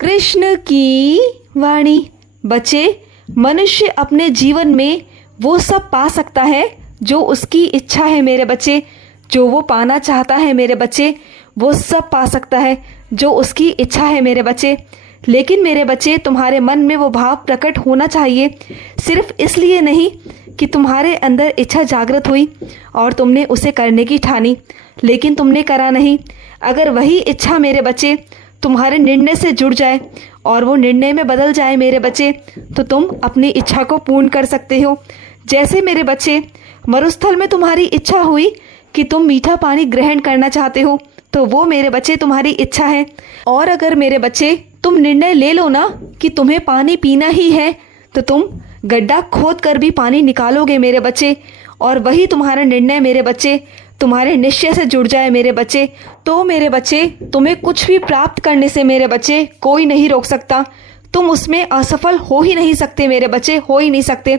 कृष्ण की वाणी। बच्चे, मनुष्य अपने जीवन में वो सब पा सकता है जो उसकी इच्छा है मेरे बच्चे। जो वो पाना चाहता है मेरे बच्चे, वो सब पा सकता है जो उसकी इच्छा है मेरे बच्चे। लेकिन मेरे बच्चे, तुम्हारे मन में वो भाव प्रकट होना चाहिए। सिर्फ इसलिए नहीं कि तुम्हारे अंदर इच्छा जागृत हुई और तुमने उसे करने की ठानी, लेकिन तुमने करा नहीं। अगर वही इच्छा मेरे बच्चे तुम्हारे निर्णय से जुड़ जाए और वो निर्णय में बदल जाए मेरे बच्चे, तो तुम अपनी इच्छा को पूर्ण कर सकते हो। जैसे मेरे बच्चे, मरुस्थल में तुम्हारी इच्छा हुई कि तुम मीठा पानी ग्रहण करना चाहते हो, तो वो मेरे बच्चे तुम्हारी इच्छा है। और अगर मेरे बच्चे तुम निर्णय ले लो ना कि तुम्हें पानी पीना ही है, तो तुम गड्ढा खोद कर भी पानी निकालोगे मेरे बच्चे। और वही तुम्हारा निर्णय मेरे बच्चे तुम्हारे निश्चय से जुड़ जाए मेरे बच्चे, तो मेरे बच्चे तुम्हें कुछ भी प्राप्त करने से मेरे बच्चे कोई नहीं रोक सकता। तुम उसमें असफल हो ही नहीं सकते मेरे बच्चे, हो ही नहीं सकते।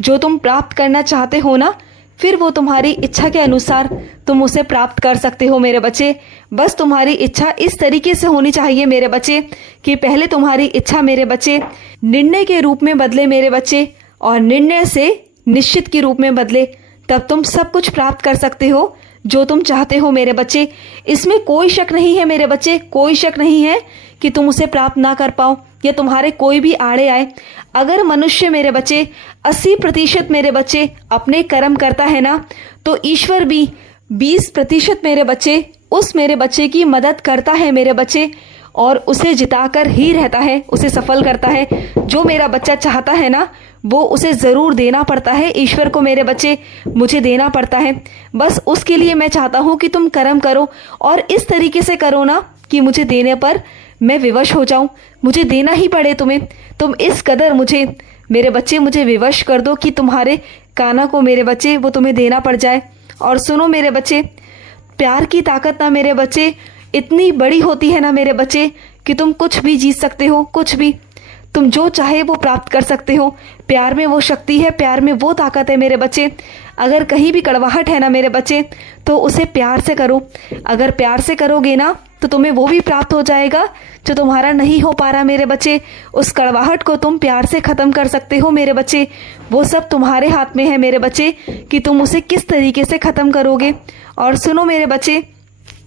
जो तुम प्राप्त करना चाहते हो ना, फिर वो तुम्हारी इच्छा के अनुसार तुम उसे प्राप्त कर सकते हो मेरे बच्चे। बस तुम्हारी इच्छा इस तरीके से होनी चाहिए मेरे बच्चे कि पहले तुम्हारी इच्छा मेरे बच्चे निर्णय के रूप में बदले मेरे बच्चे, और निर्णय से निश्चित के रूप में बदले। तब तुम सब कुछ प्राप्त कर सकते हो जो तुम चाहते हो मेरे बच्चे। इसमें कोई शक नहीं है मेरे बच्चे, कोई शक नहीं है कि तुम उसे प्राप्त ना कर पाओ या तुम्हारे कोई भी आड़े आए। अगर मनुष्य मेरे बच्चे 80% मेरे बच्चे अपने कर्म करता है ना, तो ईश्वर भी 20% मेरे बच्चे उस मेरे बच्चे की मदद करता है मेरे बच्चे, और उसे जिताकर ही रहता है, उसे सफल करता है। जो मेरा बच्चा चाहता है ना, वो उसे ज़रूर देना पड़ता है ईश्वर को मेरे बच्चे, मुझे देना पड़ता है। बस उसके लिए मैं चाहता हूँ कि तुम कर्म करो, और इस तरीके से करो ना कि मुझे देने पर मैं विवश हो जाऊं, मुझे देना ही पड़े तुम्हें। तुम इस कदर मुझे मेरे बच्चे मुझे विवश कर दो कि तुम्हारे काना को मेरे बच्चे वो तुम्हें देना पड़ जाए। और सुनो मेरे बच्चे, प्यार की ताकत ना मेरे बच्चे इतनी बड़ी होती है ना मेरे बच्चे कि तुम कुछ भी जीत सकते हो, कुछ भी तुम जो चाहे वो प्राप्त कर सकते हो। प्यार में वो शक्ति है, प्यार में वो ताकत है मेरे बच्चे। अगर कहीं भी कड़वाहट है ना मेरे बच्चे, तो उसे प्यार से करो। अगर प्यार से करोगे ना, तो तुम्हें वो भी प्राप्त हो जाएगा जो तुम्हारा नहीं हो पा रहा मेरे बच्चे। उस कड़वाहट को तुम प्यार से ख़त्म कर सकते हो मेरे बच्चे। वो सब तुम्हारे हाथ में है मेरे बच्चे कि तुम उसे किस तरीके से ख़त्म करोगे। और सुनो मेरे बच्चे,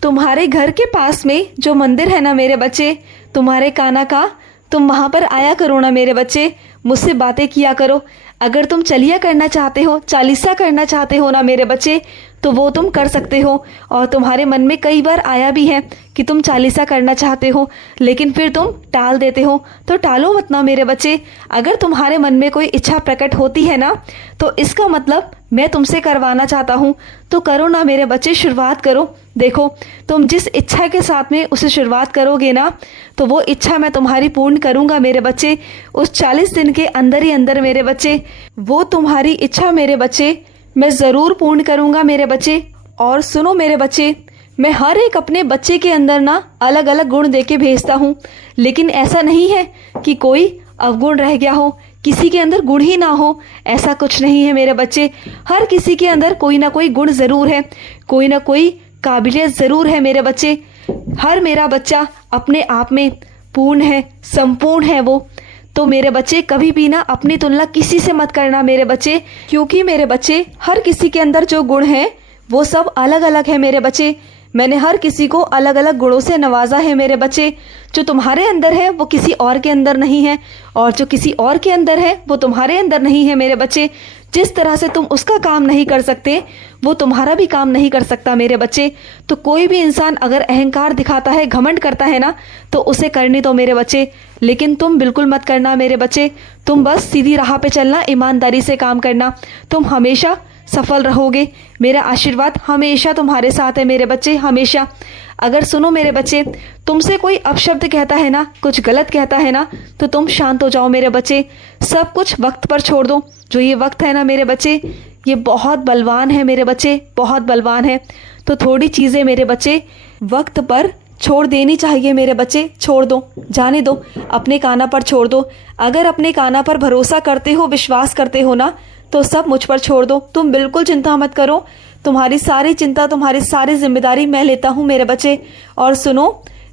तुम्हारे घर के पास में जो मंदिर है ना मेरे बच्चे, तुम्हारे काना का, तुम वहाँ पर आया करो ना मेरे बच्चे, मुझसे बातें किया करो। अगर तुम चलिया करना चाहते हो, चालीसा करना चाहते हो ना मेरे बच्चे, तो वो तुम कर सकते हो। और तुम्हारे मन में कई बार आया भी है कि तुम चालीसा करना चाहते हो, लेकिन फिर तुम टाल देते हो, तो टालो मत ना मेरे बच्चे। अगर तुम्हारे मन में कोई इच्छा प्रकट होती है ना, तो इसका मतलब मैं तुमसे करवाना चाहता हूँ, तो करो ना मेरे बच्चे, शुरुआत करो। देखो, तुम जिस इच्छा के साथ में उसे शुरुआत करोगे ना, तो वो इच्छा मैं तुम्हारी पूर्ण करूँगा मेरे बच्चे। उस 40 दिन के अंदर ही अंदर मेरे बच्चे, वो तुम्हारी इच्छा मेरे बच्चे मैं ज़रूर पूर्ण करूँगा मेरे बच्चे। और सुनो मेरे बच्चे, मैं हर एक अपने बच्चे के अंदर ना अलग अलग गुण दे के भेजता हूँ, लेकिन ऐसा नहीं है कि कोई अवगुण रह गया हो, किसी के अंदर गुण ही ना हो, ऐसा कुछ नहीं है मेरे बच्चे। हर किसी के अंदर कोई ना कोई गुण ज़रूर है, कोई ना कोई काबिलियत ज़रूर है मेरे बच्चे। हर मेरा बच्चा अपने आप में पूर्ण है, संपूर्ण है वो। तो मेरे बच्चे कभी भी ना अपनी तुलना किसी से मत करना मेरे बच्चे, क्योंकि मेरे बच्चे हर किसी के अंदर जो गुण है वो सब अलग अलग है मेरे बच्चे। मैंने हर किसी को अलग अलग गुणों से नवाजा है मेरे बच्चे। जो तुम्हारे अंदर है वो किसी और के अंदर नहीं है, और जो किसी और के अंदर है वो तुम्हारे अंदर नहीं है मेरे बच्चे। जिस तरह से तुम उसका काम नहीं कर सकते, वो तुम्हारा भी काम नहीं कर सकता मेरे बच्चे। तो कोई भी इंसान अगर अहंकार दिखाता है, घमंड करता है ना, तो उसे करने दो मेरे बच्चे, लेकिन तुम बिल्कुल मत करना मेरे बच्चे। तुम बस सीधी राह पे चलना, ईमानदारी से काम करना, तुम हमेशा सफल रहोगे। मेरा आशीर्वाद हमेशा तुम्हारे साथ है मेरे बच्चे, हमेशा। अगर सुनो मेरे बच्चे, तुमसे कोई अपशब्द कहता है ना, कुछ गलत कहता है ना, तो तुम शांत हो जाओ मेरे बच्चे। सब कुछ वक्त पर छोड़ दो। जो ये वक्त है ना मेरे बच्चे, ये बहुत बलवान है मेरे बच्चे, बहुत बलवान है। तो थोड़ी चीज़ें मेरे बच्चे वक्त पर छोड़ देनी चाहिए मेरे बच्चे। छोड़ दो, जाने दो, अपने काना पर छोड़ दो। अगर अपने काना पर भरोसा करते हो, विश्वास करते हो ना, तो सब मुझ पर छोड़ दो। तुम बिल्कुल चिंता मत करो, तुम्हारी सारी चिंता, तुम्हारी सारी जिम्मेदारी मैं लेता हूँ मेरे बच्चे। और सुनो,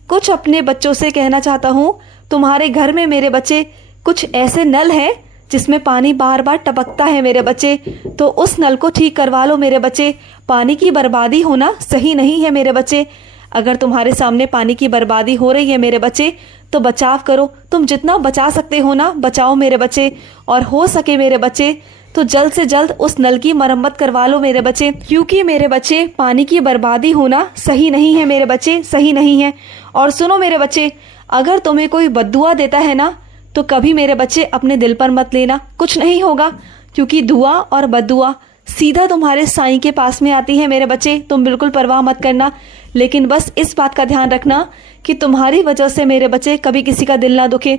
कुछ अपने बच्चों से कहना चाहता हूँ, तुम्हारे घर में मेरे बच्चे कुछ ऐसे नल हैं जिसमें पानी बार बार टपकता है मेरे बच्चे, तो उस नल को ठीक करवा लो मेरे बच्चे। पानी की बर्बादी होना सही नहीं है मेरे बच्चे। अगर तुम्हारे सामने पानी की बर्बादी हो रही है मेरे बच्चे तो बचाव करो। तुम जितना बचा सकते हो ना बचाओ मेरे बच्चे, और हो सके मेरे बच्चे तो जल्द से जल्द उस नल की मरम्मत करवा लो मेरे बच्चे, क्योंकि मेरे बच्चे पानी की बर्बादी होना सही नहीं है मेरे बच्चे, सही नहीं है। और सुनो मेरे बच्चे, अगर तुम्हें कोई बद्दुआ देता है ना तो कभी मेरे बच्चे अपने दिल पर मत लेना, कुछ नहीं होगा, क्योंकि दुआ और बद्दुआ सीधा तुम्हारे साईं के पास में आती है मेरे बच्चे। तुम बिल्कुल परवाह मत करना, लेकिन बस इस बात का ध्यान रखना कि तुम्हारी वजह से मेरे बच्चे कभी किसी का दिल ना दुखे।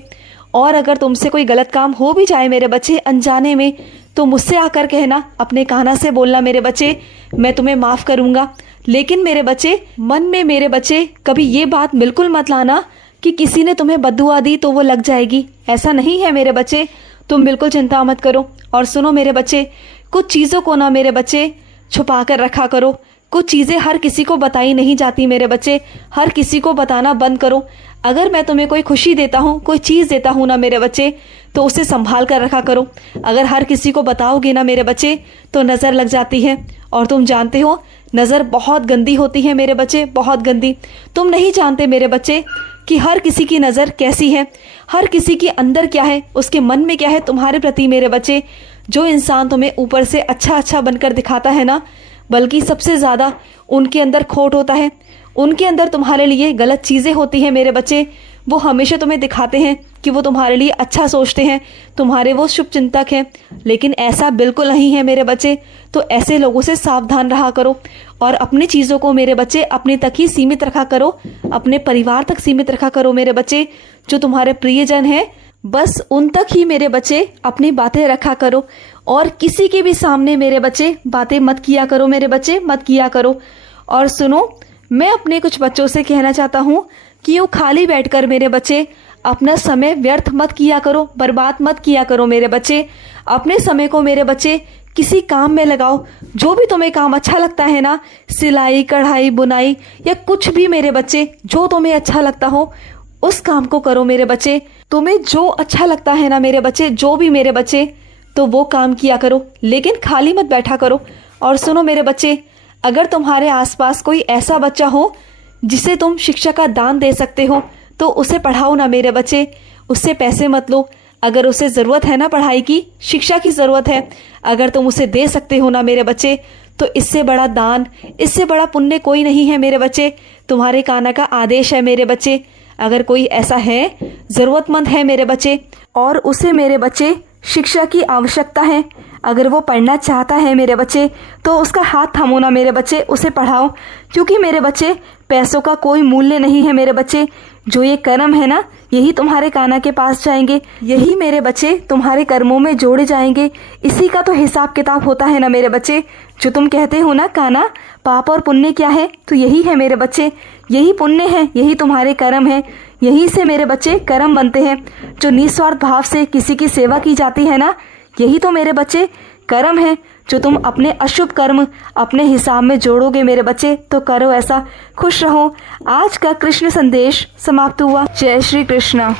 और अगर तुमसे कोई गलत काम हो भी जाए मेरे बच्चे अनजाने में, तो मुझसे आकर कहना, अपने कान्हा से बोलना मेरे बच्चे, मैं तुम्हें माफ़ करूँगा। लेकिन मेरे बच्चे मन में मेरे बच्चे कभी ये बात बिल्कुल मत लाना कि किसी ने तुम्हें बद्दुआ दी तो वो लग जाएगी, ऐसा नहीं है मेरे बच्चे। तुम बिल्कुल चिंता मत करो। और सुनो मेरे बच्चे, कुछ चीज़ों को ना मेरे बच्चे छुपा कर रखा करो। कुछ चीज़ें हर किसी को बताई नहीं जाती मेरे बच्चे, हर किसी को बताना बंद करो। अगर मैं तुम्हें कोई खुशी देता हूँ, कोई चीज़ देता हूँ ना मेरे बच्चे, तो उसे संभाल कर रखा करो। अगर हर किसी को बताओगे ना मेरे बच्चे तो नज़र लग जाती है, और तुम जानते हो नज़र बहुत गंदी होती है मेरे बच्चे, बहुत गंदी। तुम नहीं जानते मेरे बच्चे कि हर किसी की नज़र कैसी है, हर किसी के अंदर क्या है, उसके मन में क्या है तुम्हारे प्रति मेरे बच्चे। जो इंसान तुम्हें ऊपर से अच्छा बनकर दिखाता है ना, बल्कि सबसे ज़्यादा उनके अंदर खोट होता है, उनके अंदर तुम्हारे लिए गलत चीज़ें होती हैं मेरे बच्चे। वो हमेशा तुम्हें दिखाते हैं कि वो तुम्हारे लिए अच्छा सोचते हैं, तुम्हारे वो शुभ चिंतक हैं, लेकिन ऐसा बिल्कुल नहीं है मेरे बच्चे। तो ऐसे लोगों से सावधान रहा करो, और अपनी चीज़ों को मेरे बच्चे अपने तक ही सीमित रखा करो, अपने परिवार तक सीमित रखा करो मेरे बच्चे। जो तुम्हारे प्रियजन हैं बस उन तक ही मेरे बच्चे अपनी बातें रखा करो, और किसी के भी सामने मेरे बच्चे बातें मत किया करो मेरे बच्चे, मत किया करो। और सुनो, मैं अपने कुछ बच्चों से कहना चाहता हूँ कि यूँ खाली बैठकर मेरे बच्चे अपना समय व्यर्थ मत किया करो, बर्बाद मत किया करो मेरे बच्चे। अपने समय को मेरे बच्चे किसी काम में लगाओ, जो भी तुम्हें काम अच्छा लगता है ना, सिलाई कढ़ाई बुनाई या कुछ भी मेरे बच्चे, जो तुम्हें अच्छा लगता हो उस काम को करो मेरे बच्चे। तुम्हें जो अच्छा लगता है ना मेरे बच्चे, जो भी मेरे बच्चे, तो वो काम किया करो, लेकिन खाली मत बैठा करो। और सुनो मेरे बच्चे, अगर तुम्हारे आसपास कोई ऐसा बच्चा हो जिसे तुम शिक्षा का दान दे सकते हो तो उसे पढ़ाओ ना मेरे बच्चे, उससे पैसे मत लो। अगर उसे ज़रूरत है ना पढ़ाई की, शिक्षा की ज़रूरत है, अगर तुम उसे दे सकते हो ना मेरे बच्चे, तो इससे बड़ा दान, इससे बड़ा पुण्य कोई नहीं है मेरे बच्चे। तुम्हारे कान्हा का आदेश है मेरे बच्चे। अगर कोई ऐसा है, ज़रूरतमंद है मेरे बच्चे, और उसे मेरे बच्चे शिक्षा की आवश्यकता है, अगर वो पढ़ना चाहता है मेरे बच्चे, तो उसका हाथ थामो ना मेरे बच्चे, उसे पढ़ाओ। क्योंकि मेरे बच्चे पैसों का कोई मूल्य नहीं है मेरे बच्चे। जो ये कर्म है ना, यही तुम्हारे कान्हा के पास जाएंगे, यही मेरे बच्चे तुम्हारे कर्मों में जोड़े जाएंगे। इसी का तो हिसाब किताब होता है ना मेरे बच्चे। जो तुम कहते हो ना कान्हा, पाप और पुण्य क्या है, तो यही है मेरे बच्चे, यही पुण्य है, यही तुम्हारे कर्म है। यहीं से मेरे बच्चे कर्म बनते हैं। जो निस्वार्थ भाव से किसी की सेवा की जाती है ना, यही तो मेरे बच्चे कर्म है। जो तुम अपने अशुभ कर्म अपने हिसाब में जोड़ोगे मेरे बच्चे, तो करो ऐसा। खुश रहो। आज का कृष्ण संदेश समाप्त हुआ। जय श्री कृष्ण।